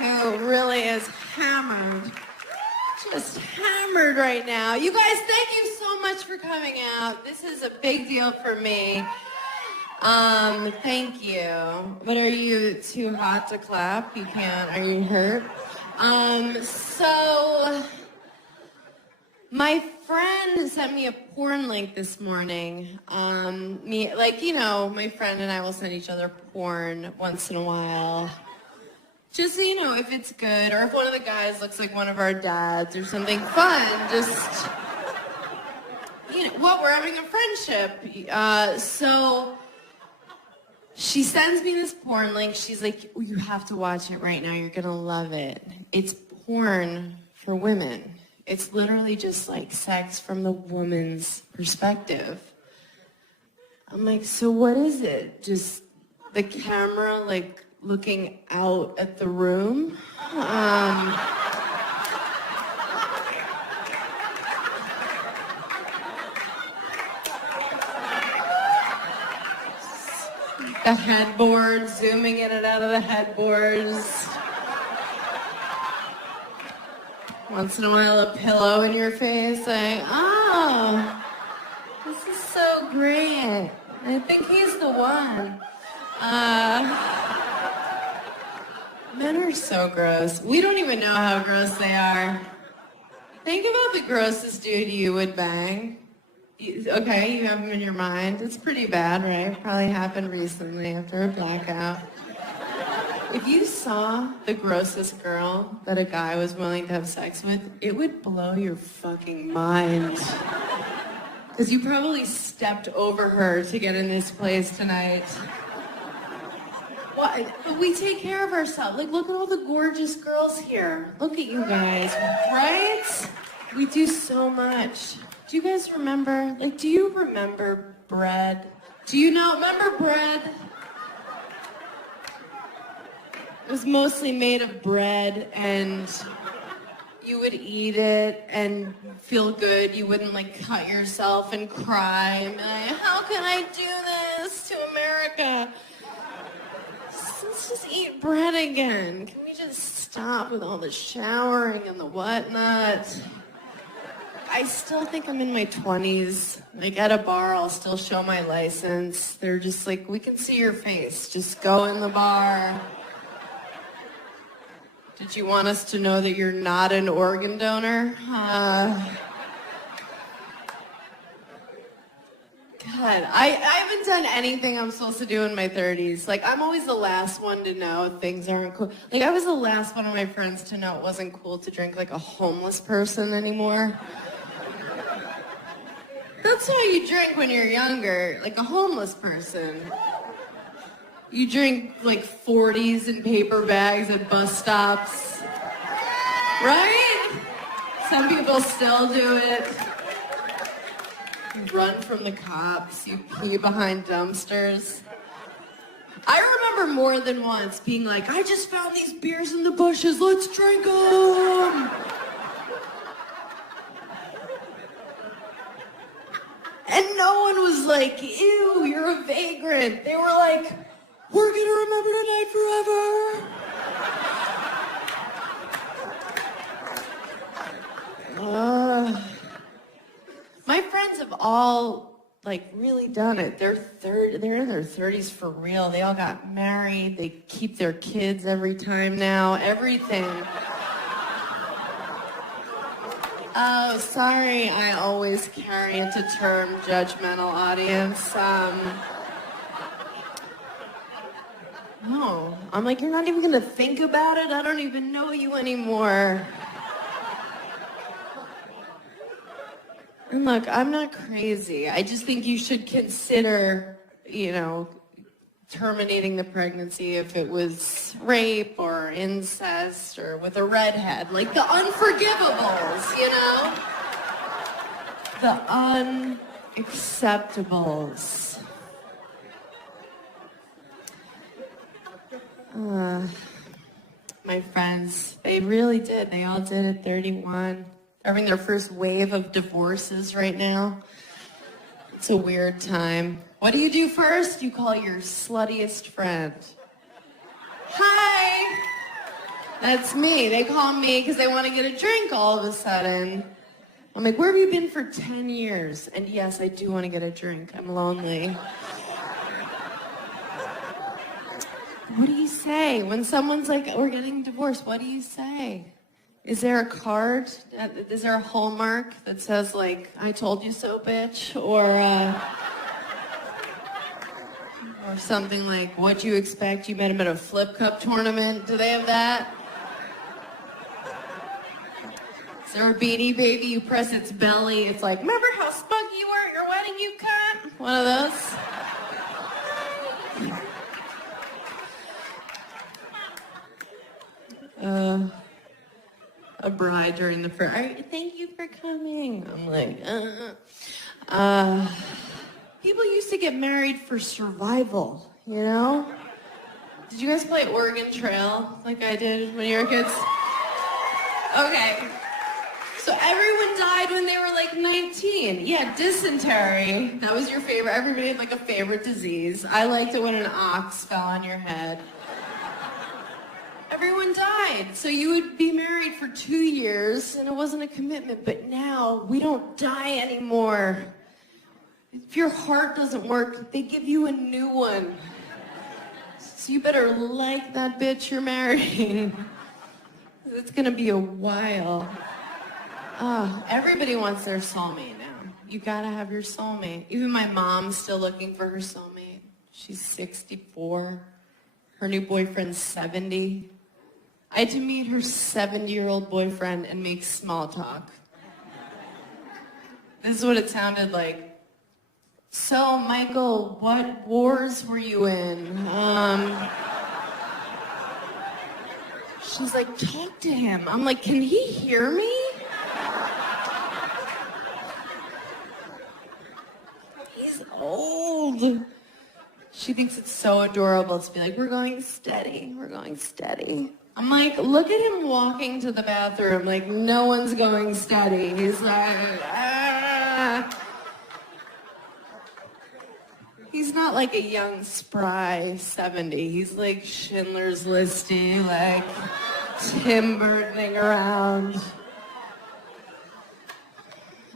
who really is hammered. Just hammered right now. You guys, thank you so much for coming out. This is a big deal for me. Thank you. But are you too hot to clap? You can't. Are you hurt? So my friend sent me a porn link this morning. My friend and I will send each other porn once in a while. Just so you know, if it's good, or if one of the guys looks like one of our dads or something fun, just, we're having a friendship. So she sends me this porn link. She's like, you have to watch it right now. You're going to love it. It's porn for women. It's literally just like sex from the woman's perspective. I'm like, so what is it? Just the camera, like, looking out at the room. The headboard, zooming in and out of the headboards. Once in a while, a pillow in your face, like, oh, this is so great. I think he's the one. Men are so gross. We don't even know how gross they are. Think about the grossest dude you would bang. Okay, you have him in your mind. It's pretty bad, right? Probably happened recently after a blackout. If you saw the grossest girl that a guy was willing to have sex with, it would blow your fucking mind. Because you probably stepped over her to get in this place tonight. But we take care of ourselves. Like, look at all the gorgeous girls here. Look at you guys, right? We do so much. Do you guys remember? Like, do you remember bread? Remember bread? It was mostly made of bread, and you would eat it and feel good. You wouldn't, like, cut yourself and cry and be like, how can I do this to America? Let's just eat bread again. Can we just stop with all the showering and the whatnot? I still think I'm in my 20s. Like, at a bar, I'll still show my license. They're just like, we can see your face. Just go in the bar. Did you want us to know that you're not an organ donor? God, I haven't done anything I'm supposed to do in my 30s. Like, I'm always the last one to know things aren't cool. Like, I was the last one of my friends to know it wasn't cool to drink like a homeless person anymore. That's how you drink when you're younger, like a homeless person. You drink like 40s in paper bags at bus stops. Right? Some people still do it. Run from the cops, you pee behind dumpsters. I remember more than once being like, I just found these beers in the bushes, let's drink them! And no one was like, ew, you're a vagrant. They were like, we're gonna remember tonight forever. My friends have all, like, really done it. They're in their 30s for real. They all got married. They keep their kids every time now. Everything. Oh, sorry, I always carry it to term judgmental audience. No, I'm like, you're not even gonna think about it? I don't even know you anymore. And look, I'm not crazy. I just think you should consider, terminating the pregnancy if it was rape or incest or with a redhead. Like the unforgivables, The unacceptables. My friends, they really did. They all did at 31. They're having their first wave of divorces right now. It's a weird time. What do you do first? You call your sluttiest friend. Hi! That's me. They call me because they want to get a drink all of a sudden. I'm like, where have you been for 10 years? And yes, I do want to get a drink. I'm lonely. What do you say? When someone's like, we're getting divorced, what do you say? Is there a card? Is there a hallmark that says, like, I told you so, bitch? Or something like, what'd you expect? You met him at a flip cup tournament? Do they have that? Is there a Beanie Baby? You press its belly. It's like, remember how spunky you were at your wedding, you cunt? One of those. A bride during the thank you for coming. I'm like, people used to get married for survival, you know? Did you guys play Oregon Trail like I did when you were kids? Okay. So everyone died when they were like 19. Yeah, dysentery. That was your favorite. Everybody had like a favorite disease. I liked it when an ox fell on your head. Everyone died. So you would be married for 2 years and it wasn't a commitment. But now we don't die anymore. If your heart doesn't work, they give you a new one. So you better like that bitch you're marrying. It's gonna be a while. Everybody wants their soulmate now. You gotta have your soulmate. Even my mom's still looking for her soulmate. She's 64. Her new boyfriend's 70. I had to meet her 70-year-old boyfriend and make small talk. This is what it sounded like. So, Michael, what wars were you in? She's like, talk to him. I'm like, can he hear me? He's old. She thinks it's so adorable to be like, we're going steady, we're going steady. I'm like, look at him walking to the bathroom like no one's going steady. He's like, ah. He's not like a young, spry 70. He's like Schindler's Listy, like Tim Burtoning around.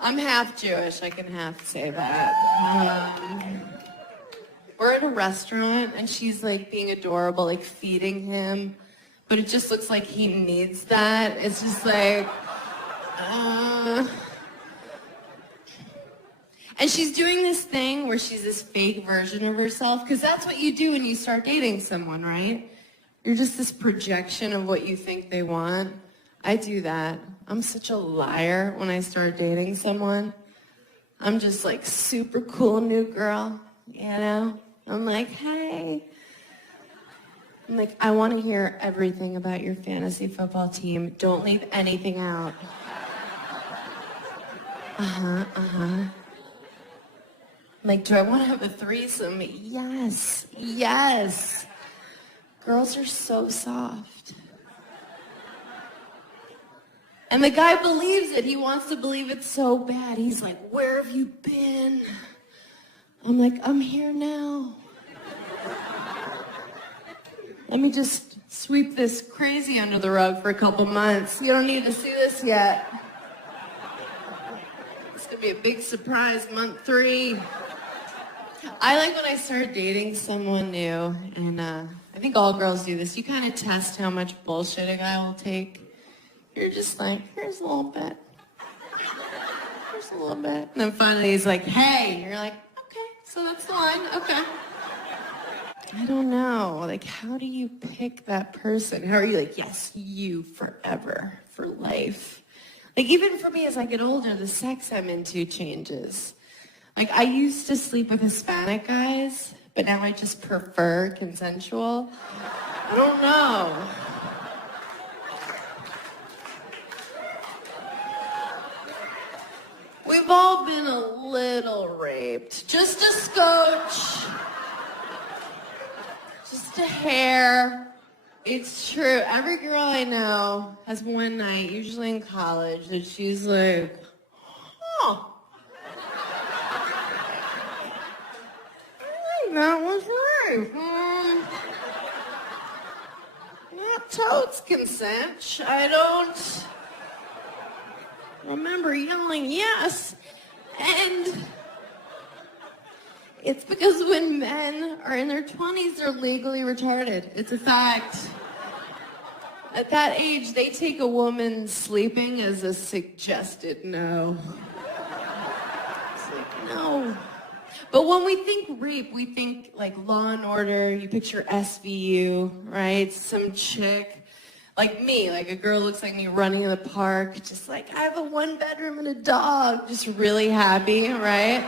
I'm half Jewish, I can half say that. We're at a restaurant and she's like being adorable, like feeding him, but it just looks like he needs that. It's just like, And she's doing this thing where she's this fake version of herself, because that's what you do when you start dating someone, right? You're just this projection of what you think they want. I do that. I'm such a liar when I start dating someone. I'm just like super cool new girl, you know? I'm like, hey. I'm like, I want to hear everything about your fantasy football team. Don't leave anything out. I'm like, do I want to have a threesome? Yes, yes. Girls are so soft. And the guy believes it. He wants to believe it so bad. He's like, where have you been? I'm like, I'm here now. Let me just sweep this crazy under the rug for a couple months. You don't need to see this yet. It's gonna be a big surprise, month 3. I like when I start dating someone new, and I think all girls do this. You kind of test how much bullshit a guy will take. You're just like, here's a little bit. Here's a little bit. And then finally he's like, hey. You're like, okay, so that's the one, okay. I don't know. Like, how do you pick that person? How are you like, yes, you forever, for life? Like, even for me, as I get older, the sex I'm into changes. Like, I used to sleep with Hispanic guys, but now I just prefer consensual. I don't know. We've all been a little raped. Just a scotch. Just a hair. It's true. Every girl I know has one night, usually in college, that she's like, huh. I think that was right. That totes consent. I don't remember yelling yes. And it's because when men are in their 20s, they're legally retarded. It's a fact. At that age, they take a woman sleeping as a suggested no. It's like, no. But when we think rape, we think like Law and Order, you picture SVU, right? Some chick, like me, like a girl looks like me running in the park, just like, I have a 1-bedroom and a dog, just really happy, right?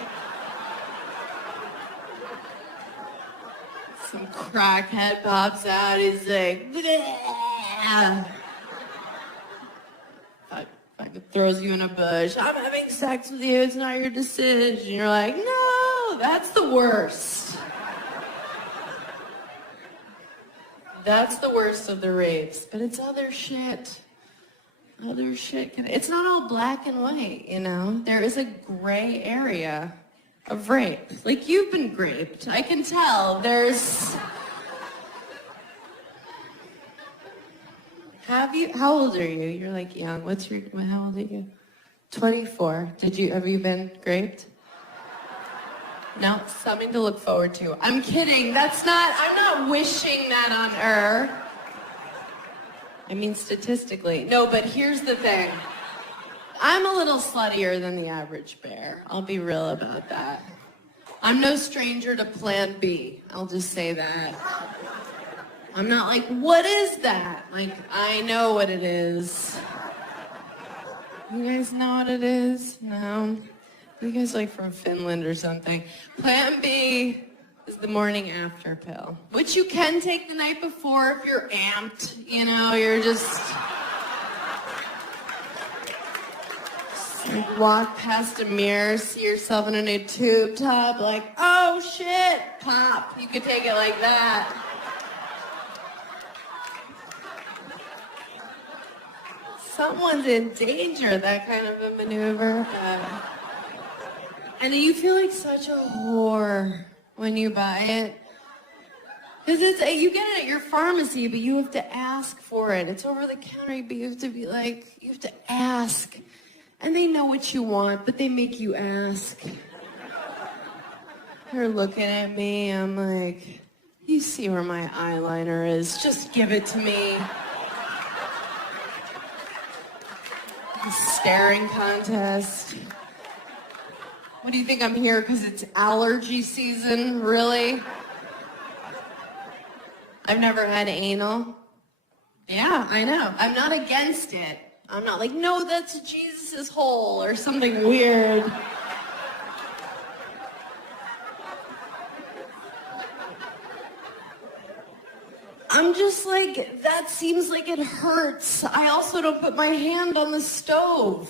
Some crackhead pops out, he's like, bleh. Fucking throws you in a bush. I'm having sex with you, it's not your decision. You're like, no, that's the worst. That's the worst of the rapes. But it's other shit. Other shit. It's not all black and white, you know? There is a gray area of rape. Like, you've been raped. I can tell. Have you? How old are you? You're like young. How old are you? 24. Have you been raped? No, something to look forward to. I'm kidding. I'm not wishing that on her. I mean, statistically. No, but here's the thing. I'm a little sluttier than the average bear. I'll be real about that. I'm no stranger to Plan B. I'll just say that. I'm not like, what is that? Like, I know what it is. You guys know what it is? No? You guys like from Finland or something. Plan B is the morning after pill, which you can take the night before if you're amped, you know, you're just like walk past a mirror, see yourself in a new tube top, like, oh shit, pop. You could take it like that. Someone's in danger, that kind of a maneuver. And you feel like such a whore when you buy it. Because you get it at your pharmacy, but you have to ask for it. It's over the counter, but you have to be like, you have to ask. And they know what you want, but they make you ask. They're looking at me, I'm like, you see where my eyeliner is, just give it to me. Staring contest. What do you think, I'm here because it's allergy season? Really? I've never had anal. Yeah, I know. I'm not against it. I'm not like, no, that's Jesus' hole or something weird. I'm just like, that seems like it hurts. I also don't put my hand on the stove.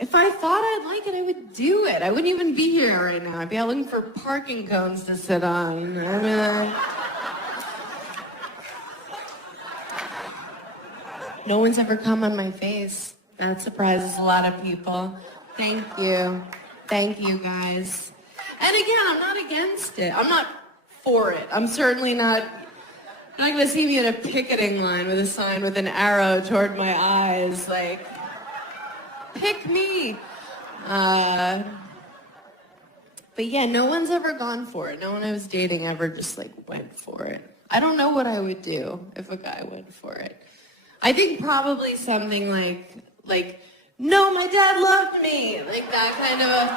If I thought I'd like it, I would do it. I wouldn't even be here right now. I'd be out looking for parking cones to sit on. I mean, no one's ever come on my face. That surprises a lot of people. Thank you. Thank you, guys. And again, I'm not against it. I'm not for it. I'm certainly not going to see me in a picketing line with a sign with an arrow toward my eyes, like, pick me. But yeah, no one's ever gone for it. No one I was dating ever just like went for it. I don't know what I would do if a guy went for it. I think probably something like, no, my dad loved me. Like that kind of a,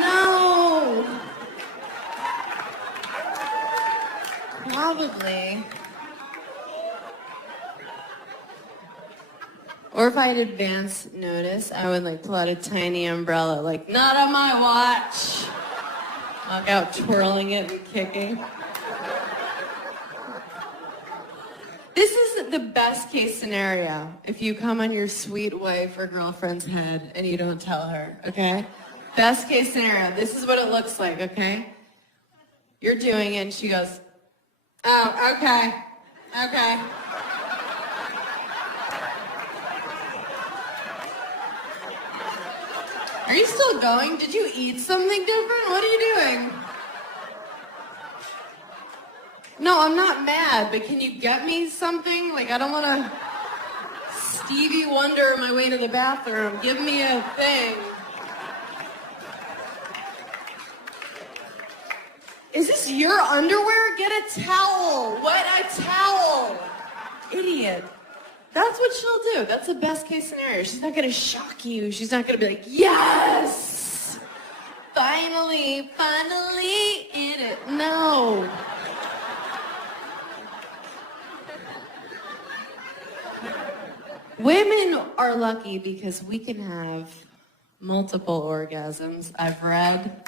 no. Probably. Or if I had advance notice, I would like pull out a tiny umbrella, like, not on my watch. Walk out twirling it and kicking. This is the best case scenario if you come on your sweet wife or girlfriend's head and you don't tell her, okay? Best case scenario, this is what it looks like, okay? You're doing it and she goes, oh, okay, okay. Are you still going? Did you eat something different? What are you doing? No, I'm not mad, but can you get me something? Like, I don't want to Stevie Wonder my way to the bathroom. Give me a thing. Is this your underwear? Get a towel. What a towel. Idiot. That's what she'll do. That's the best case scenario. She's not going to shock you. She's not going to be like, yes! Finally in it. No. Women are lucky because we can have multiple orgasms. I've read.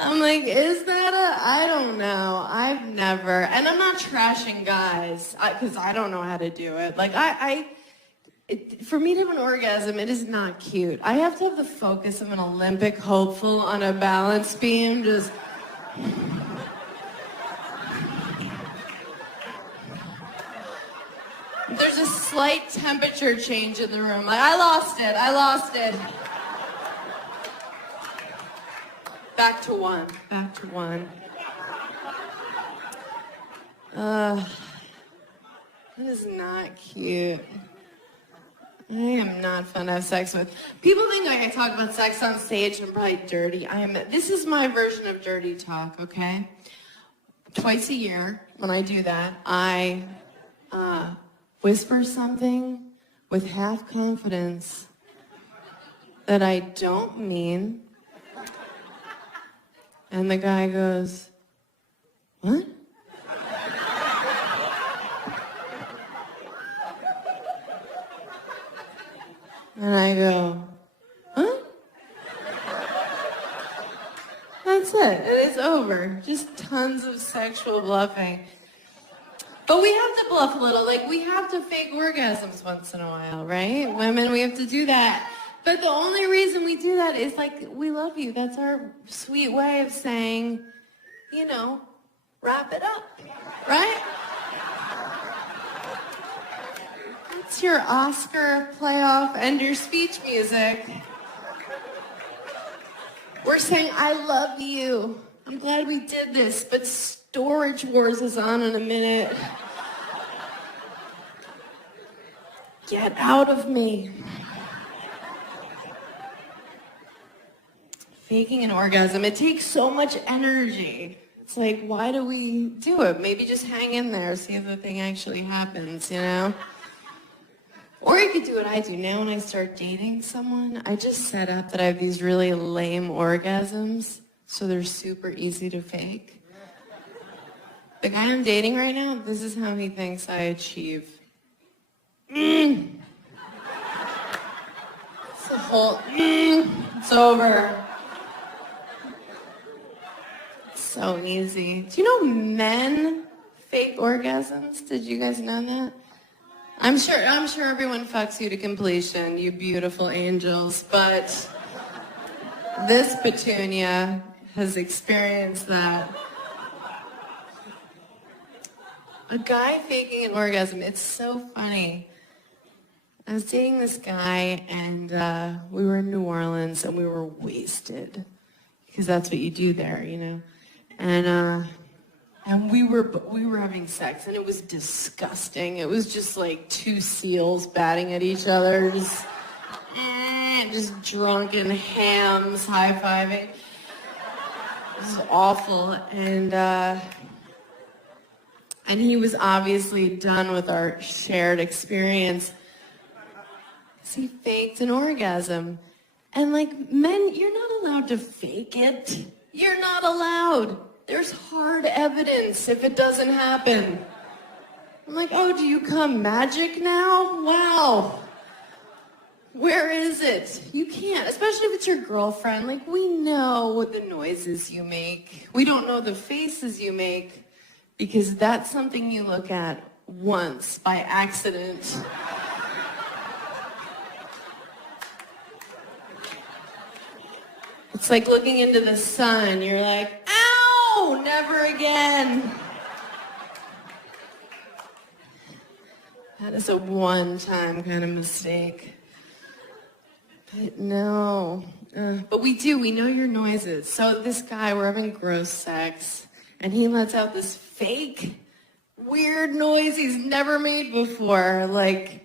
I'm like, is that I don't know. I've never, and I'm not trashing guys, because I don't know how to do it. Like, for me to have an orgasm, it is not cute. I have to have the focus of an Olympic hopeful on a balance beam, just... There's a slight temperature change in the room. Like, I lost it. Back to one. That is not cute. I am not fun to have sex with. People think like I talk about sex on stage and I'm probably dirty. This is my version of dirty talk, okay? Twice a year, when I do that, I whisper something with half confidence that I don't mean. And the guy goes, what? And I go, huh? That's it. It's over. Just tons of sexual bluffing. But we have to bluff a little. Like, we have to fake orgasms once in a while, right? Women, we have to do that. But the only reason we do that is, like, we love you. That's our sweet way of saying, you know, wrap it up, right? That's your Oscar playoff end your speech music. We're saying, I love you. I'm glad we did this, but Storage Wars is on in a minute. Get out of me. Faking an orgasm, it takes so much energy. It's like, why do we do it? Maybe just hang in there, see if the thing actually happens, you know? Or you could do what I do. Now when I start dating someone, I just set up that I have these really lame orgasms, so they're super easy to fake. The guy I'm dating right now, this is how he thinks I achieve. It's the whole, it's over. So easy. Do you know men fake orgasms? Did you guys know that? I'm sure everyone fucks you to completion, you beautiful angels, but this petunia has experienced that. A guy faking an orgasm, it's so funny. I was dating this guy and we were in New Orleans and we were wasted because that's what you do there, you know. And we were having sex, and it was disgusting. It was just like two seals batting at each other, just drunken hams high-fiving. It was awful, and he was obviously done with our shared experience. So he faked an orgasm, and like men, you're not allowed to fake it. You're not allowed. There's hard evidence if it doesn't happen. I'm like, oh, do you come magic now? Wow. Where is it? You can't, especially if it's your girlfriend. Like, we know the noises you make. We don't know the faces you make because that's something you look at once by accident. It's like looking into the sun. You're like, ow, never again. That is a one-time kind of mistake. But no, But we know your noises. So this guy, we're having gross sex, and he lets out this fake, weird noise he's never made before, like,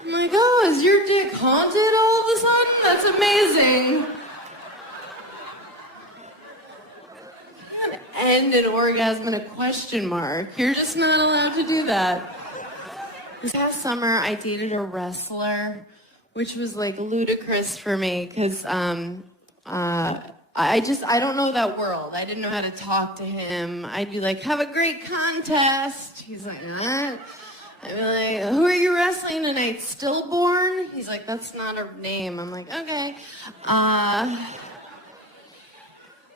I'm like, oh, is your dick haunted all of a sudden? That's amazing. You can't end an orgasm in a question mark. You're just not allowed to do that. This past summer, I dated a wrestler, which was like ludicrous for me because I don't know that world. I didn't know how to talk to him. I'd be like, have a great contest. He's like, what? I'd be like, who are you wrestling tonight? Stillborn? He's like, that's not a name. I'm like, okay.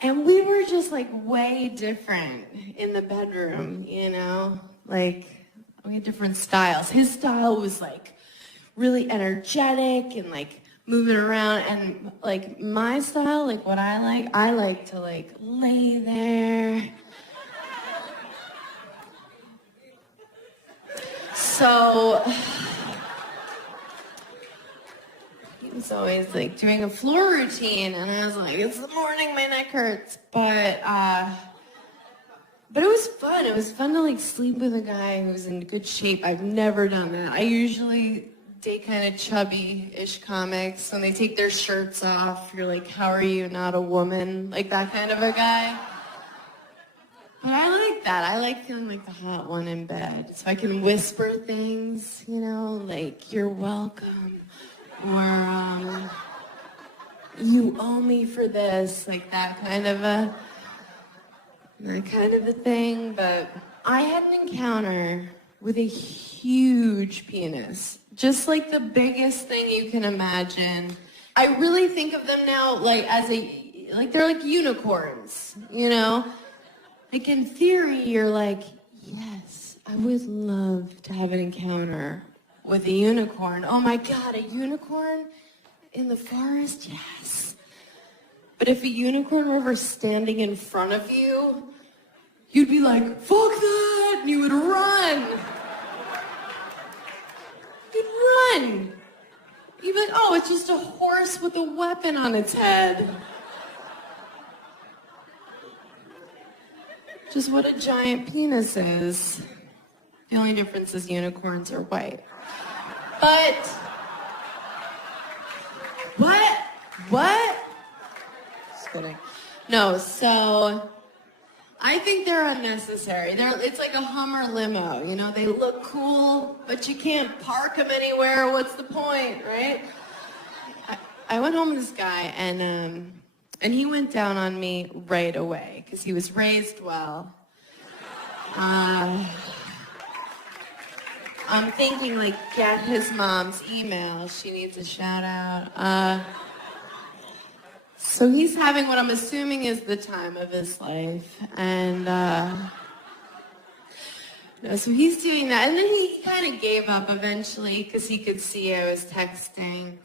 And we were just like way different in the bedroom, you know? Like, we had different styles. His style was like really energetic and like moving around, and like my style, like what I like to like lay there. So he was always like doing a floor routine, and I was like, it's the morning, my neck hurts. But it was fun. It was fun to like sleep with a guy who was in good shape. I've never done that. I usually date kind of chubby-ish comics. When they take their shirts off, you're like, how are you not a woman? Like that kind of a guy. But I like that. I like feeling like the hot one in bed. So I can whisper things, you know, like, you're welcome. Or, you owe me for this. Like that kind of a thing. But I had an encounter with a huge penis. Just like the biggest thing you can imagine. I really think of them now like they're like unicorns, you know? Like in theory, you're like, yes, I would love to have an encounter with a unicorn. Oh my God, a unicorn in the forest? Yes. But if a unicorn were ever standing in front of you, you'd be like, fuck that, and you would run. You'd run. You'd be like, oh, it's just a horse with a weapon on its head. Just what a giant penis is. The only difference is unicorns are white. But, what? Just kidding. No, so I think they're unnecessary. It's like a Hummer limo, you know? They look cool, but you can't park them anywhere. What's the point, right? I went home with this guy, and he went down on me right away because he was raised well. I'm thinking, like, get his mom's email. She needs a shout out. So he's having what I'm assuming is the time of his life. And so he's doing that. And then he kind of gave up eventually because he could see I was texting.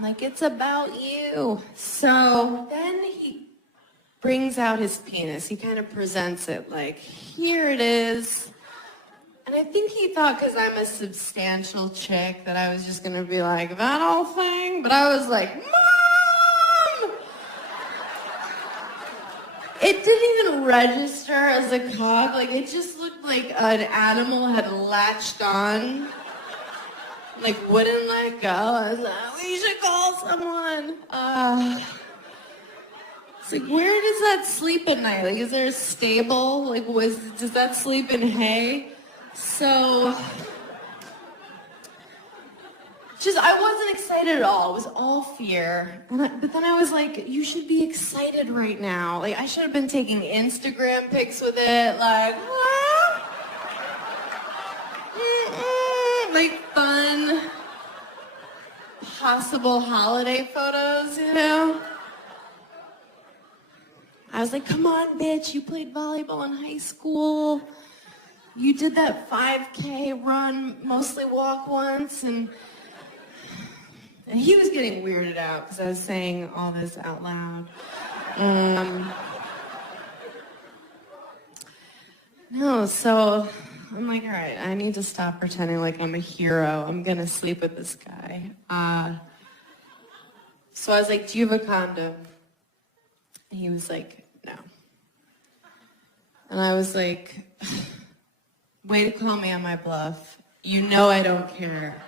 Like, it's about you. So then he brings out his penis. He kind of presents it like, here it is. And I think he thought because I'm a substantial chick that I was just going to be like, that whole thing? But I was like, Mom! It didn't even register as a cock. Like, it just looked like an animal had latched on. Like, wouldn't let go. I was like, we should call someone. It's like, where does that sleep at night? Like, is there a stable? Like, does that sleep in hay? So, I wasn't excited at all. It was all fear. But then I was like, you should be excited right now. Like, I should have been taking Instagram pics with it. Like, what? Like, fun, possible holiday photos, you know? I was like, come on, bitch, you played volleyball in high school. You did that 5K run, mostly walk once, and he was getting weirded out because I was saying all this out loud. No, so I'm like, all right, I need to stop pretending like I'm a hero. I'm gonna sleep with this guy. So I was like, do you have a condom? And he was like, no. And I was like, way to call me on my bluff. You know I don't care.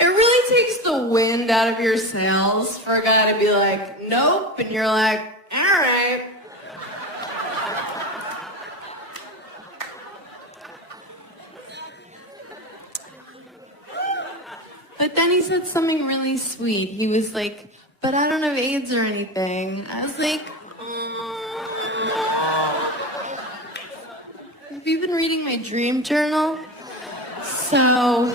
It really takes the wind out of your sails for a guy to be like, nope, and you're like, all right. But then he said something really sweet. He was like, but I don't have AIDS or anything. I was like, have you been reading my dream journal? So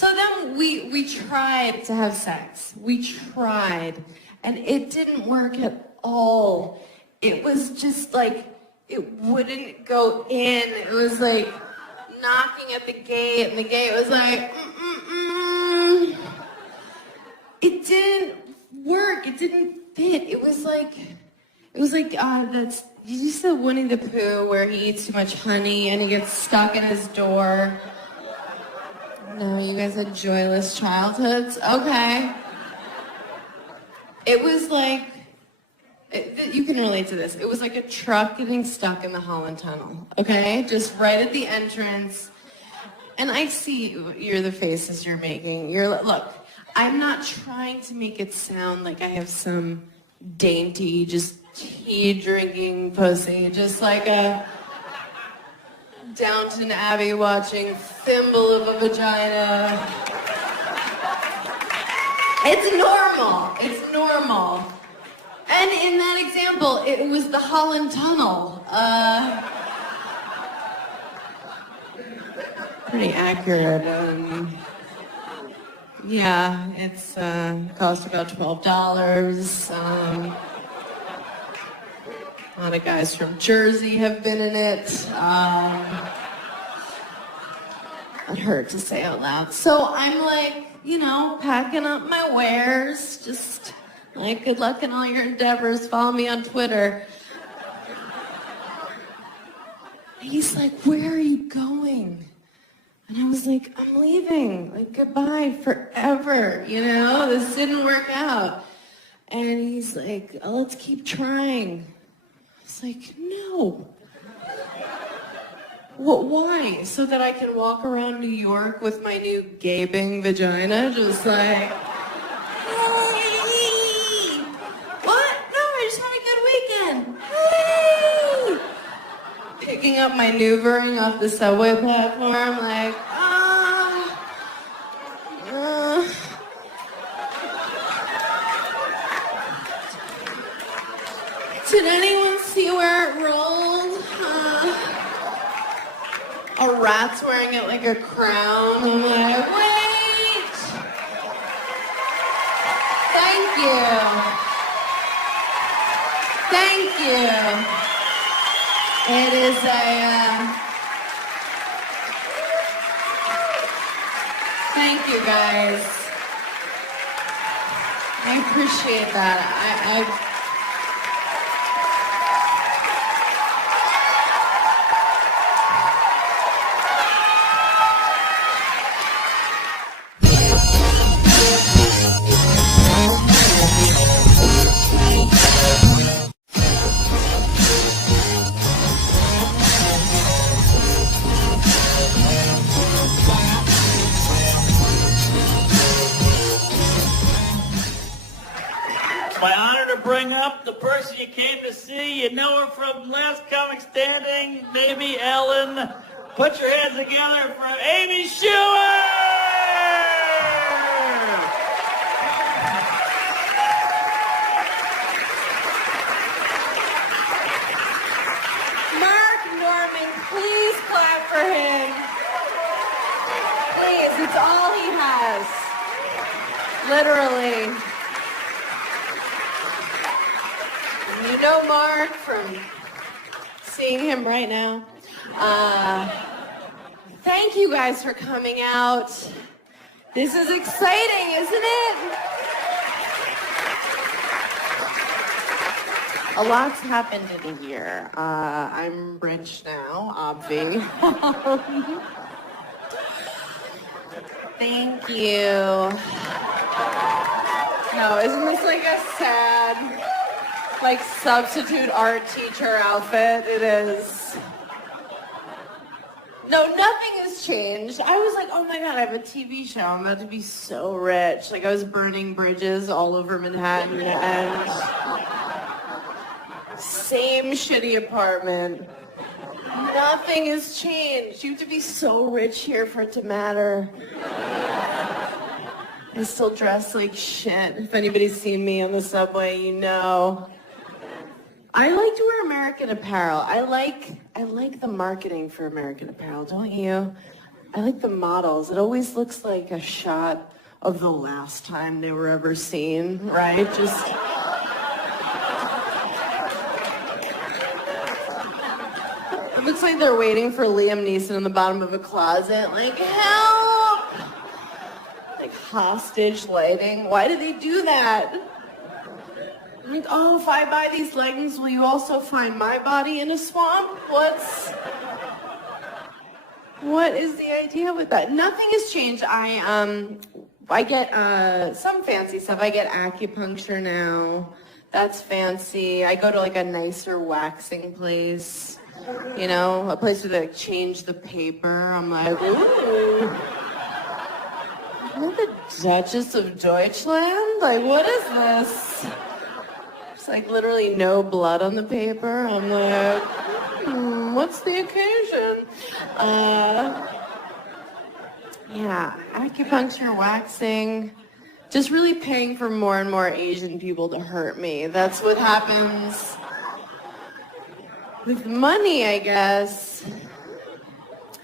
then we tried to have sex. We tried. And it didn't work at all. It was just like, it wouldn't go in. It was like knocking at the gate, and the gate was like, It didn't work. It didn't fit. It was like, that's, did you see Winnie the Pooh where he eats too much honey and he gets stuck in his door? No, you guys had joyless childhoods? Okay. It was like, you can relate to this. It was like a truck getting stuck in the Holland Tunnel, okay? Just right at the entrance. And I see the faces you're making. Look, I'm not trying to make it sound like I have some dainty, just tea-drinking pussy, just like a Downton Abbey watching thimble of a vagina. It's normal. It's normal. And in that example, it was the Holland Tunnel. Pretty accurate. Yeah, it's cost about $12. A lot of guys from Jersey have been in it. I'd hurt to say out loud. So I'm like, packing up my wares, just like, good luck in all your endeavors. Follow me on Twitter. And he's like, where are you going? And I was like, I'm leaving. Like, goodbye forever. This didn't work out. And he's like, oh, let's keep trying. I was like, no. Why? So that I can walk around New York with my new gaping vagina, just like, hey! What? No, I just had a good weekend. Hey! Picking up my Noovering off the subway platform, like, Did anyone see where it rolled? A rat's wearing it like a crown. I'm like, wait! Thank you. Thank you. It is thank you guys. I appreciate that. It's my honor to bring up the person you came to see. You know her from Last Comic Standing, Baby Ellen. Put your hands together for Amy Schumer! Mark Norman, please clap for him. Please, it's all he has. Literally. You know Mark from seeing him right now. Thank you guys for coming out. This is exciting, isn't it? A lot's happened in a year. I'm rich now, obvi. Thank you. No, isn't this like a sad, like, substitute art teacher outfit? It is. No, nothing has changed. I was like, oh my God, I have a TV show. I'm about to be so rich. Like, I was burning bridges all over Manhattan and same shitty apartment. Nothing has changed. You have to be so rich here for it to matter. I still dress like shit. If anybody's seen me on the subway, you know. I like to wear American Apparel. I like the marketing for American Apparel, don't you? I like the models. It always looks like a shot of the last time they were ever seen, right? Just... It looks like they're waiting for Liam Neeson in the bottom of a closet, like, help! Like hostage lighting. Why do they do that? Like, oh, if I buy these leggings, will you also find my body in a swamp? What is the idea with that? Nothing has changed. I get some fancy stuff. I get acupuncture now. That's fancy. I go to like a nicer waxing place. You know, a place where they like change the paper. I'm like, ooh. Am I the Duchess of Deutschland? Like, what is this? It's like literally no blood on the paper. I'm like, what's the occasion? Yeah, acupuncture, waxing, just really paying for more and more Asian people to hurt me. That's what happens with money, I guess.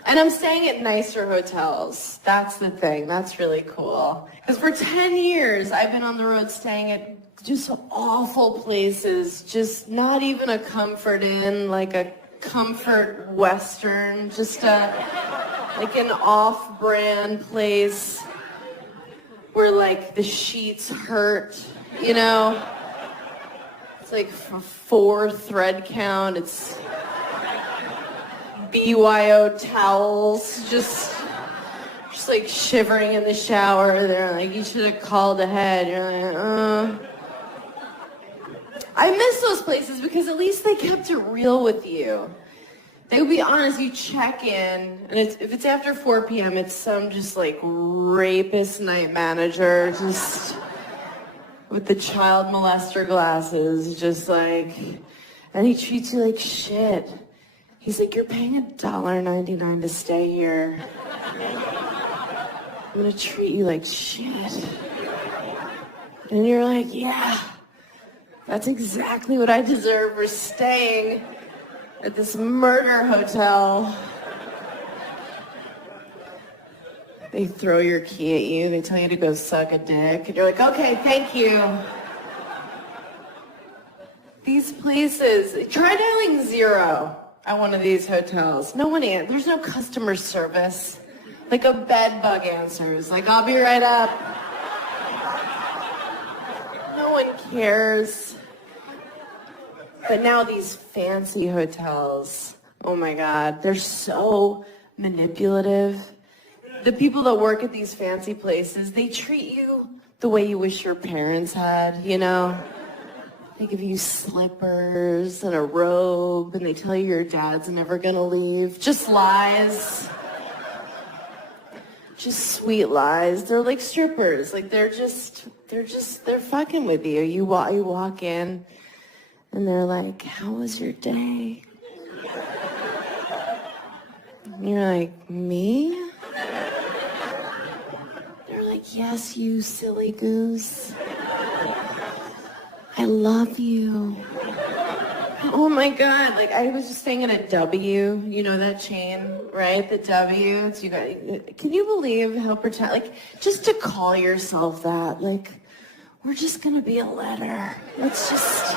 And I'm staying at nicer hotels. That's the thing. That's really cool. Because for 10 years, I've been on the road staying at just awful places. Just not even a Comfort Inn, like a Comfort Western. Just like an off-brand place where like the sheets hurt, you know? It's like 4 thread count. It's BYO towels, just like shivering in the shower. They're like, you should have called ahead. You're like, I miss those places because at least they kept it real with you. They would be honest. You check in, and if it's after 4 p.m., it's some just like rapist night manager, just with the child molester glasses, just like, and he treats you like shit. He's like, you're paying $1.99 to stay here. I'm gonna treat you like shit. And you're like, yeah, that's exactly what I deserve for staying at this murder hotel. They throw your key at you. They tell you to go suck a dick. And you're like, okay, thank you. These places, try dialing 0 at one of these hotels. No one answers. There's no customer service. Like a bed bug answers. Like, I'll be right up. No one cares. But now these fancy hotels, oh my God, they're so manipulative. The people that work at these fancy places, they treat you the way you wish your parents had, you know? They give you slippers and a robe, and they tell you your dad's never gonna leave. Just lies. Just sweet lies. They're like strippers. Like they're fucking with you. You walk in, and they're like, how was your day? And you're like, me? They're like, yes, you silly goose. I love you. Oh my God, like I was just staying at a W, you know that chain, right? The W, it's you got, can you believe how like, just to call yourself that, like, we're just gonna be a letter. Let's just,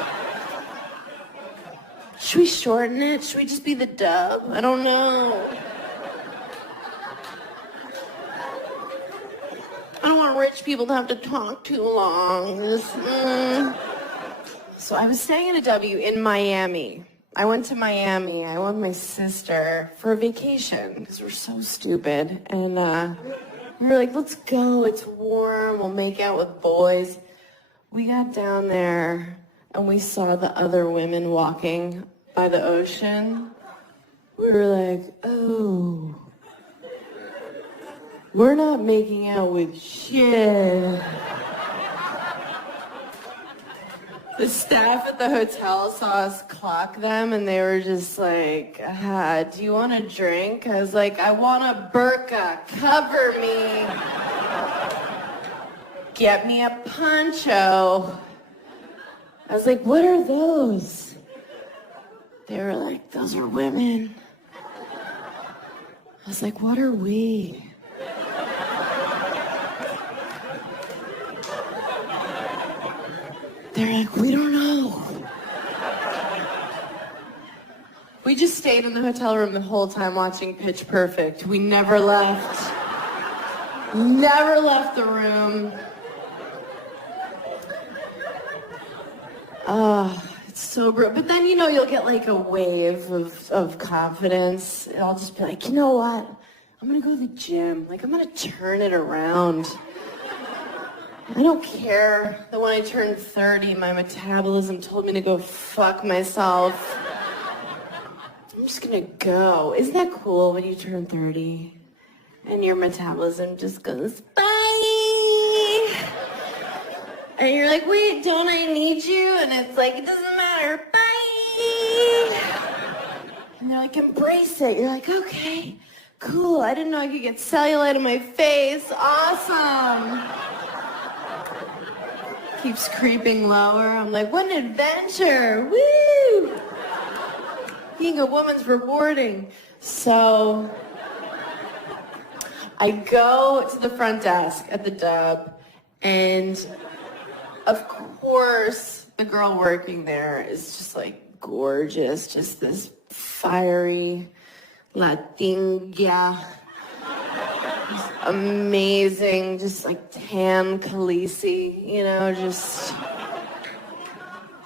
should we shorten it? Should we just be the Dub? I don't know. don't want rich people to have to talk too long. So I was staying in a W in Miami. I went to Miami. I went with my sister for a vacation because we're so stupid. And we were like, let's go. It's warm. We'll make out with boys. We got down there and we saw the other women walking by the ocean. We were like, oh, we're not making out with shit. The staff at the hotel saw us clock them and they were just like, do you want a drink? I was like, I want a burqa, cover me. Get me a poncho. I was like, what are those? They were like, those are women. I was like, what are we? They're like, we don't know. We just stayed in the hotel room the whole time watching Pitch Perfect. We never left. Never left the room. It's so brutal. But then, you'll get like a wave of confidence. I'll just be like, you know what? I'm gonna go to the gym. Like, I'm gonna turn it around. I don't care that when I turned 30, my metabolism told me to go fuck myself. I'm just gonna go. Isn't that cool when you turn 30 and your metabolism just goes, bye? And you're like, wait, don't I need you? And it's like, it doesn't matter, bye! And they're like, embrace it. You're like, okay, cool. I didn't know I could get cellulite on my face. Awesome. Keeps creeping lower. I'm like, what an adventure! Woo! Being a woman's rewarding. So I go to the front desk at the Dub, and of course the girl working there is just like gorgeous, just this fiery Latina. Amazing, just like tan Khaleesi, just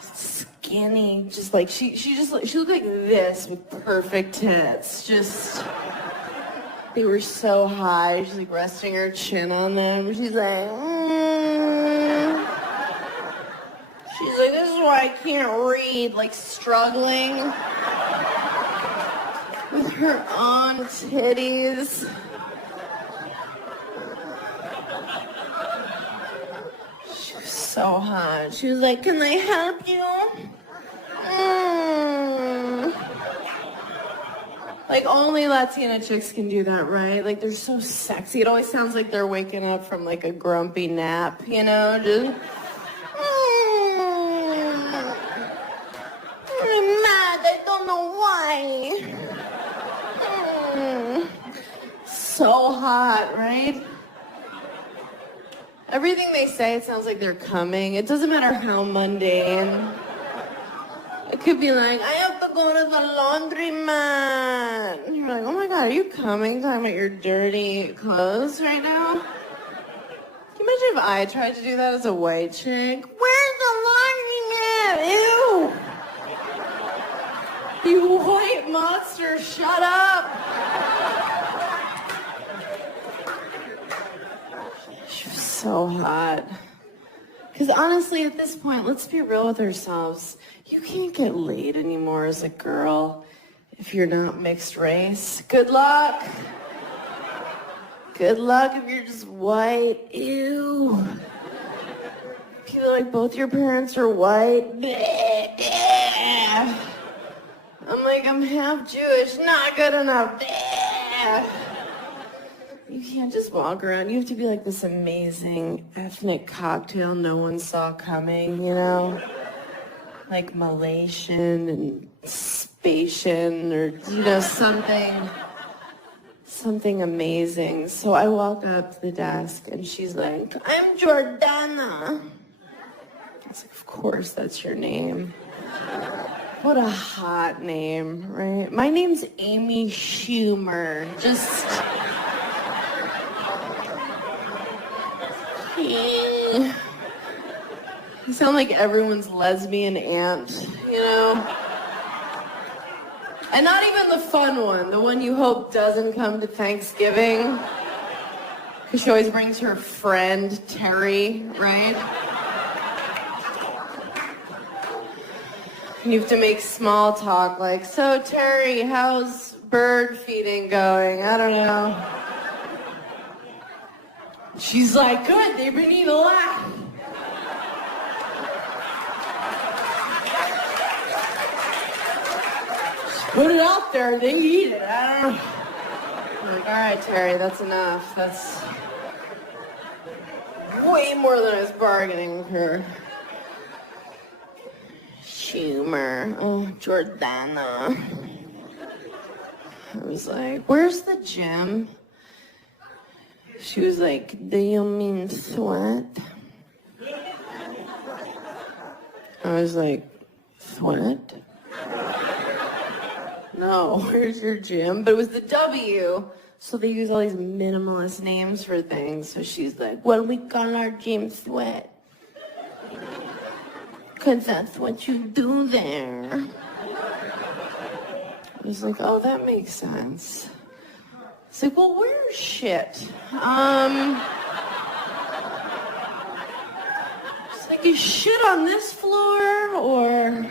skinny, just like she looked like this with perfect tits. Just they were so high. She's like resting her chin on them. She's like, this is why I can't read, like struggling with her own titties. So hot. She was like, can I help you? Like, only Latina chicks can do that, right? Like, they're so sexy. It always sounds like they're waking up from, like, a grumpy nap, just... I'm mad. I don't know why. So hot, right? Everything they say, it sounds like they're coming. It doesn't matter how mundane. It could be like, I have to go to the laundromat. And you're like, oh my God, are you coming? Talking about your dirty clothes right now? Can you imagine if I tried to do that as a white chick? Where's the laundromat? Ew! You white monster, shut up! So hot. Because honestly, at this point, let's be real with ourselves. You can't get laid anymore as a girl if you're not mixed race. Good luck. Good luck if you're just white. Ew. People are like, both your parents are white. I'm like, I'm half Jewish. Not good enough. You can't just walk around. You have to be like this amazing ethnic cocktail no one saw coming, Like Malaysian and Spatian or, something amazing. So I walk up to the desk and she's like, I'm Jordana. I was like, of course that's your name. What a hot name, right? My name's Amy Schumer. You sound like everyone's lesbian aunt, you know? And not even the fun one, the one you hope doesn't come to Thanksgiving. Because she always brings her friend, Terry, right? And you have to make small talk like, so Terry, how's bird feeding going? I don't know. She's like, good, they've been eating a lot. Put it out there, they eat it. I don't know. I'm like, all right, Terry, that's enough. That's way more than I was bargaining with her. Schumer. Oh, Jordana. I was like, where's the gym? She was like, do you mean sweat? I was like, sweat? No, where's your gym? But it was the W, so they use all these minimalist names for things. So she's like, well, we call our gym sweat. Because that's what you do there. I was like, oh, that makes sense. It's like, well, where's shit? It's like, is shit on this floor, or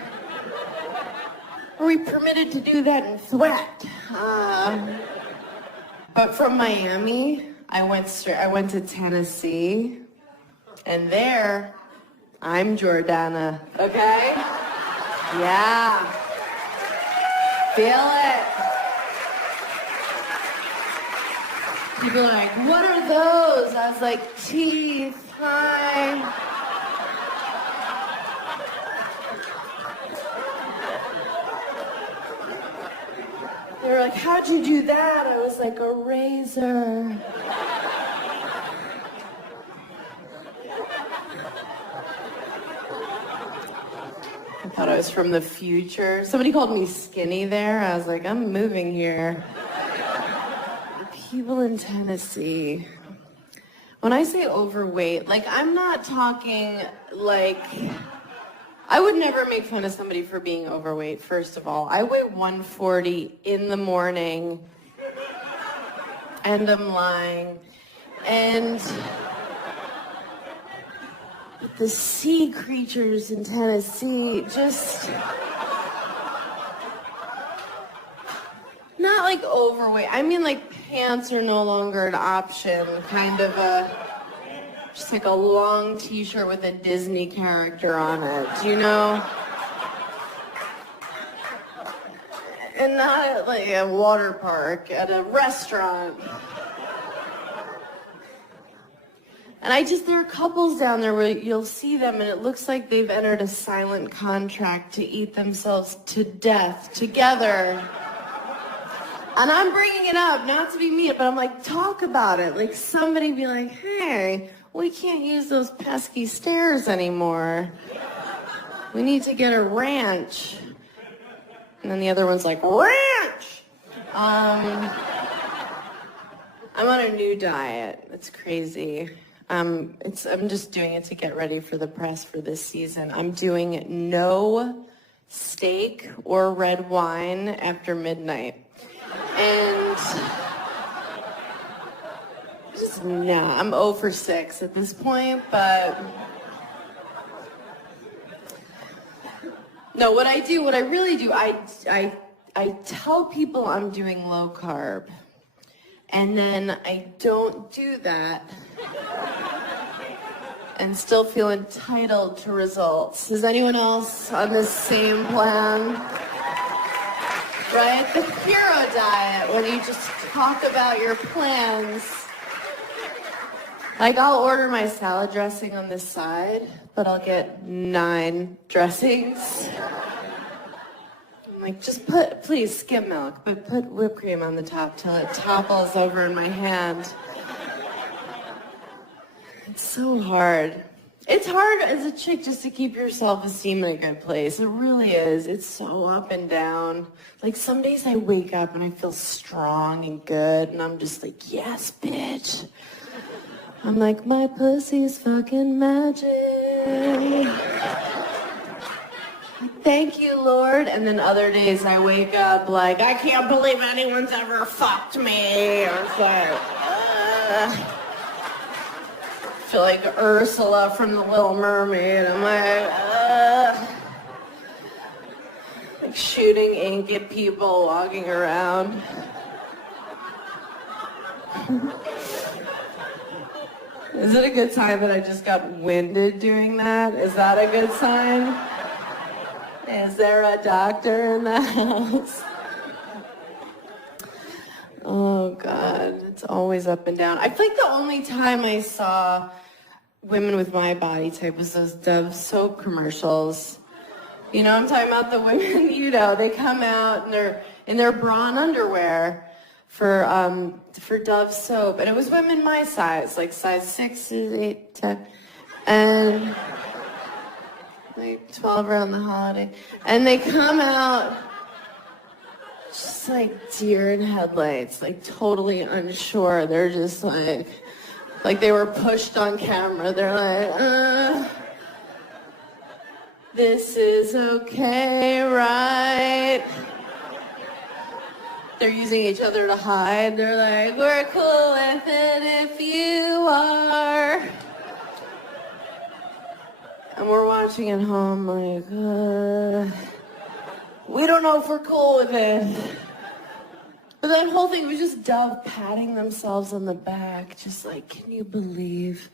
are we permitted to do that in sweat? But from Miami, I went to Tennessee, and there, I'm Jordana, okay? Yeah. Feel it. People are like, what are those? I was like, teeth, hi. They were like, how'd you do that? I was like, a razor. I thought I was from the future. Somebody called me skinny there. I was like, I'm moving here. People in Tennessee. When I say overweight, like, I'm not talking like... I would never make fun of somebody for being overweight, first of all. I weigh 140 in the morning, and I'm lying. And the sea creatures in Tennessee just... Not like overweight. I mean, like, pants are no longer an option. Kind of just like a long t-shirt with a Disney character on it, you know? And not at like a water park, at a restaurant. And there are couples down there where you'll see them and it looks like they've entered a silent contract to eat themselves to death together. And I'm bringing it up, not to be mean, but I'm like, talk about it. Like, somebody be like, hey, we can't use those pesky stairs anymore. We need to get a ranch. And then the other one's like, ranch! I'm on a new diet. It's crazy. I'm just doing it to get ready for the press for this season. I'm doing no steak or red wine after midnight. And just, nah, I'm 0 for 6 at this point, but no, what I really do, I tell people I'm doing low carb, and then I don't do that and still feel entitled to results. Is anyone else on the same plan? Right? The hero diet, when you just talk about your plans. Like, I'll order my salad dressing on this side, but I'll get 9 dressings. I'm like, just please skim milk, but put whipped cream on the top till it topples over in my hand. It's so hard. It's hard as a chick just to keep your self-esteem in a good place. It really is. It's so up and down. Like, some days I wake up and I feel strong and good, and I'm just like, yes, bitch. I'm like, my pussy's fucking magic. Thank you, Lord. And then other days I wake up like, I can't believe anyone's ever fucked me. Or it's like, I feel like Ursula from The Little Mermaid. I'm like shooting ink at people walking around. Is it a good sign that I just got winded doing that? Is that a good sign? Is there a doctor in the house? Oh, God. It's always up and down. I feel like the only time I saw women with my body type was those Dove soap commercials. You know, I'm talking about the women, you know, they come out and they're in their bra and underwear for Dove soap. And it was women my size, like size 6, 8, 10. And like 12 around the holiday. And they come out just like deer in headlights, like totally unsure. They're just like they were pushed on camera. They're like, this is okay, right? They're using each other to hide. They're like, we're cool with it if you are. And we're watching at home like, we don't know if we're cool with it. But that whole thing was just Dove patting themselves on the back, just like, can you believe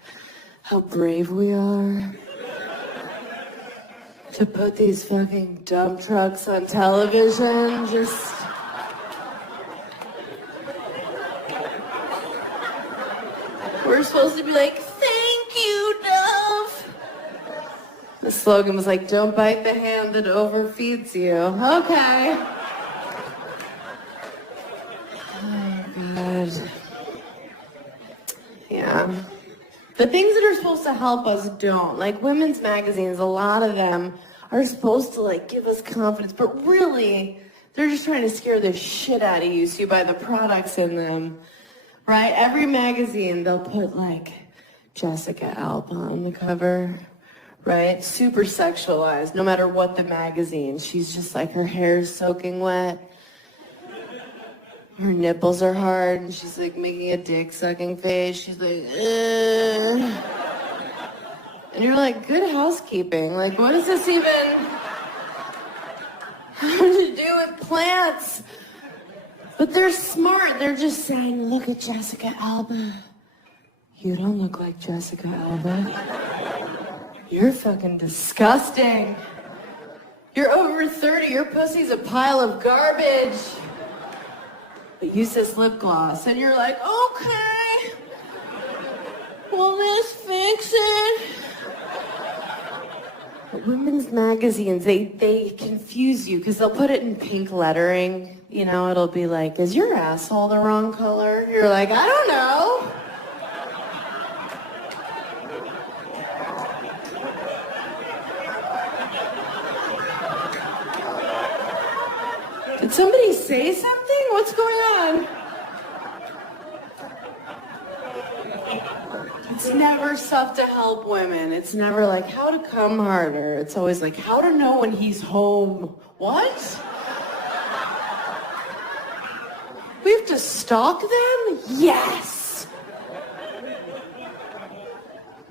how brave we are? To put these fucking dump trucks on television, just... We're supposed to be like, thank you, Dove. The slogan was like, don't bite the hand that overfeeds you. Okay. Oh, God. Yeah. The things that are supposed to help us don't. Like women's magazines, a lot of them are supposed to like give us confidence, but really, they're just trying to scare the shit out of you so you buy the products in them. Right? Every magazine, they'll put like Jessica Alba on the cover. Right? Super sexualized, no matter what the magazine. She's just like, her hair's soaking wet. Her nipples are hard, and she's like making a dick-sucking face. She's like, ugh. And you're like, good housekeeping. Like, what does this even have to do with plants? But they're smart. They're just saying, look at Jessica Alba. You don't look like Jessica Alba. You're fucking disgusting. You're over 30. Your pussy's a pile of garbage. But use this lip gloss. And you're like, okay. Will this fix it? But women's magazines, they confuse you because they'll put it in pink lettering. You know, it'll be like, is your asshole the wrong color? You're like, I don't know. Did somebody say something? What's going on? It's never stuff to help women. It's never like how to come harder. It's always like how to know when he's home. What? We have to stalk them? Yes!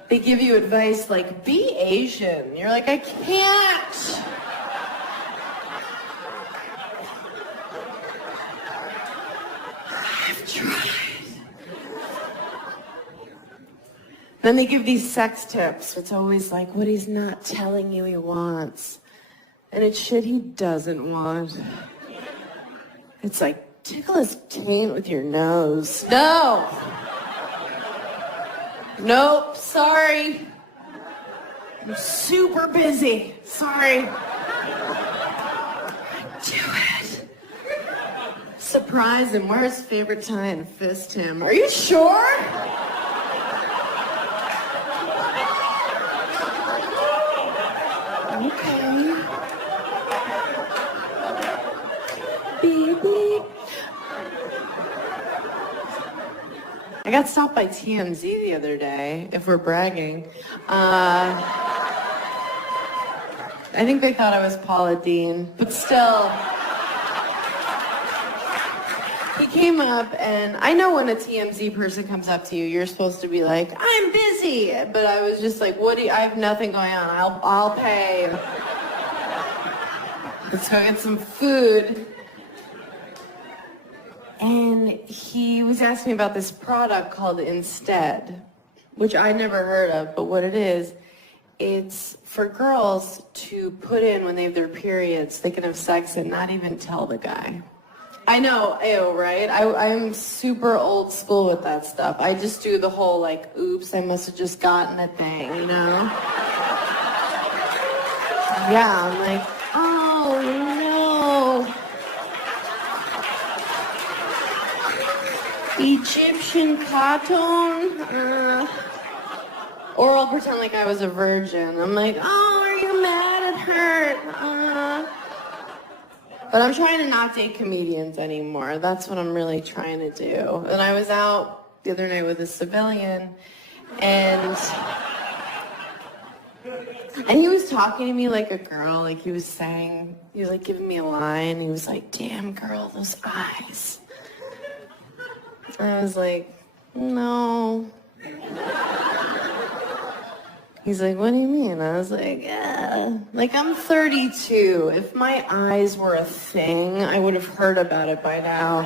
They give you advice like, be Asian. You're like, I can't. I've tried. Then they give these sex tips. It's always like what he's not telling you he wants. And it's shit he doesn't want. It's like, tickle his taint with your nose. No! Nope, sorry. I'm super busy. Sorry. Do it. Surprise him. Where's his favorite time? Fist him. Are you sure? Okay. Beep, beep. I got stopped by TMZ the other day, if we're bragging. I think they thought I was Paula Deen, but still. He came up, and I know when a TMZ person comes up to you, you're supposed to be like, I'm busy. But I was just like, I have nothing going on. I'll pay. Let's go get some food. And he was asking me about this product called Instead, which I never heard of, but what it is, it's for girls to put in when they have their periods. They can have sex and not even tell the guy. I know, ew, right? I'm super old school with that stuff. I just do the whole, like, oops, I must have just gotten a thing, you know? Yeah, I'm like, oh, no. Egyptian cotton? Or I'll pretend like I was a virgin. I'm like, oh, are you mad at her? But I'm trying to not date comedians anymore. That's what I'm really trying to do. And I was out the other night with a civilian, and he was talking to me like a girl. Like he was like giving me a line. He was like, damn girl, those eyes. And I was like, no. He's like, what do you mean? I was like, yeah. Like, I'm 32. If my eyes were a thing, I would have heard about it by now.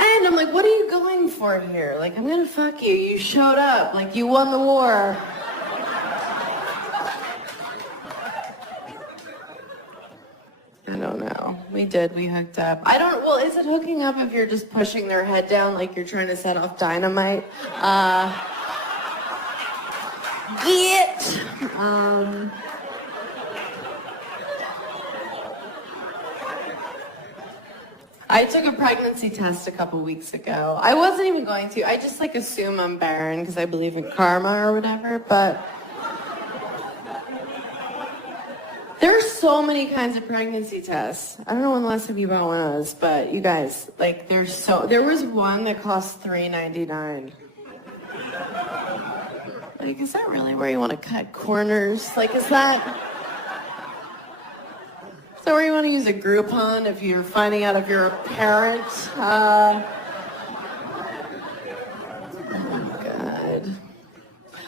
And I'm like, what are you going for here? Like, I'm gonna fuck you. You showed up. Like, you won the war. I don't know. We hooked up. Well, is it hooking up if you're just pushing their head down like you're trying to set off dynamite? I took a pregnancy test a couple weeks ago. I wasn't even going to. I just like assume I'm barren because I believe in karma or whatever, but there's so many kinds of pregnancy tests. I don't know when the last time you bought one was, but you guys, like, there was one that cost $3.99. Like, is that really where you want to cut corners? Like, is that where you want to use a Groupon if you're finding out if you're a parent? Oh my God.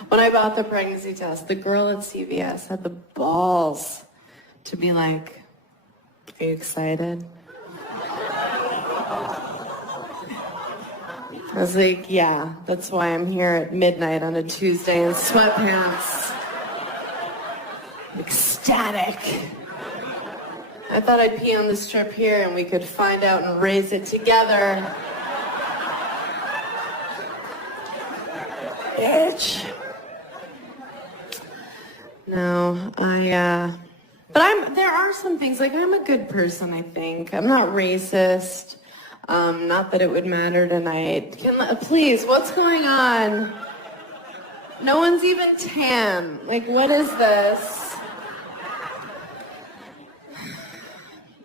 When I bought the pregnancy test, the girl at CVS had the balls to be like, are you excited? I was like, yeah, that's why I'm here at midnight on a Tuesday in sweatpants. Ecstatic. I thought I'd pee on the strip here and we could find out and raise it together. Bitch. No, but there are some things, like I'm a good person, I think. I'm not racist. Not that it would matter tonight. Please, what's going on? No one's even tan. Like, what is this?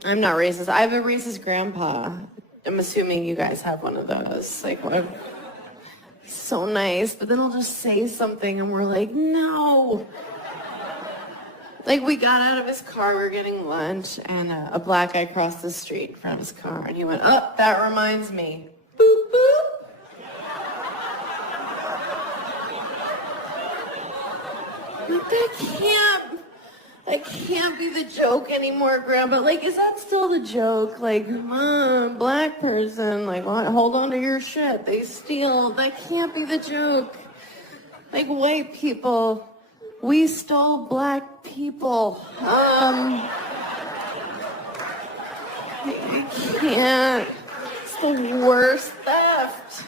I'm not racist. I have a racist grandpa. I'm assuming you guys have one of those. Like, what? So nice, but then he'll just say something and we're like, no. Like, we got out of his car, we were getting lunch, and a black guy crossed the street from his car, and he went, oh, that reminds me. Boop, boop. Like, that can't be the joke anymore, Grandpa. Like, is that still the joke? Like, black person, like, what? Hold on to your shit. They steal. That can't be the joke. Like, white people, we stole black people. I can't. It's the worst theft.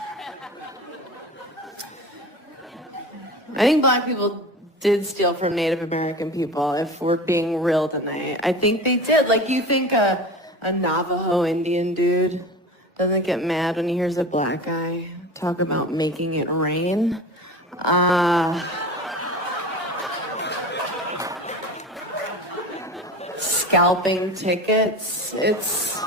I think black people did steal from Native American people, if we're being real tonight. I think they did. Like, you think a Navajo Indian dude doesn't get mad when he hears a black guy talk about making it rain? Scalping tickets. It's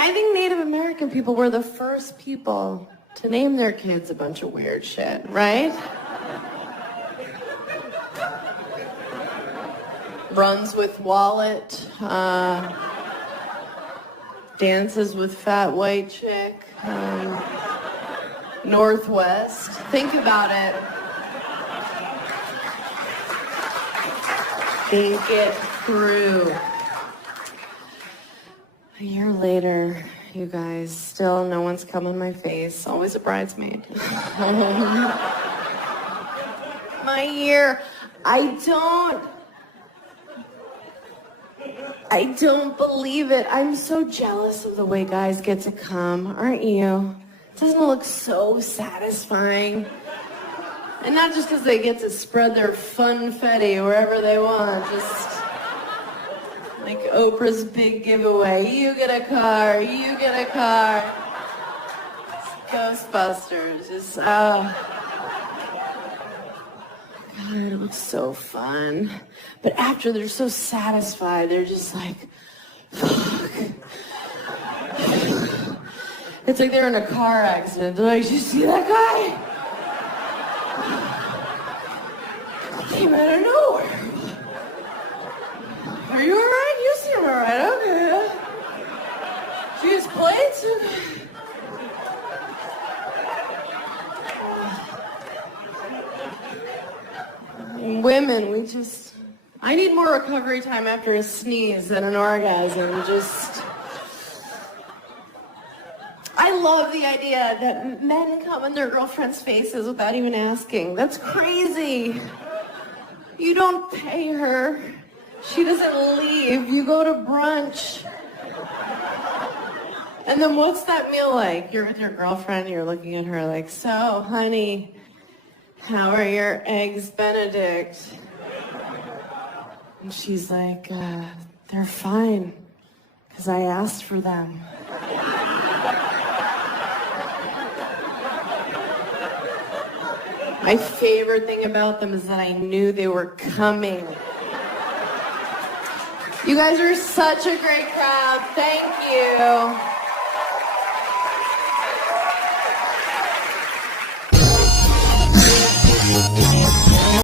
I think Native American people were the first people to name their kids a bunch of weird shit, right? Runs with wallet, dances with fat white chick, Northwest. Think about it. Think it through. A year later, you guys, still no one's come in my face. Always a bridesmaid. My year. I don't believe it. I'm so jealous of the way guys get to come, aren't you? Doesn't it look so satisfying? And not just because they get to spread their funfetti wherever they want, just like Oprah's big giveaway. You get a car, you get a car. It's Ghostbusters, just, God, it looks so fun. But after they're so satisfied, they're just like, fuck. It's like they're in a car accident. They're like, did you see that guy? Came out of nowhere. Are you alright? You seem alright. Okay. She's plates? Women, I need more recovery time after a sneeze than an orgasm. I love the idea that men come in their girlfriends' faces without even asking. That's crazy. You don't pay her. She doesn't leave. You go to brunch. And then what's that meal like? You're with your girlfriend, you're looking at her like, so, honey, how are your eggs Benedict? And she's like, they're fine, because I asked for them. My favorite thing about them is that I knew they were coming. You guys are such a great crowd. Thank you.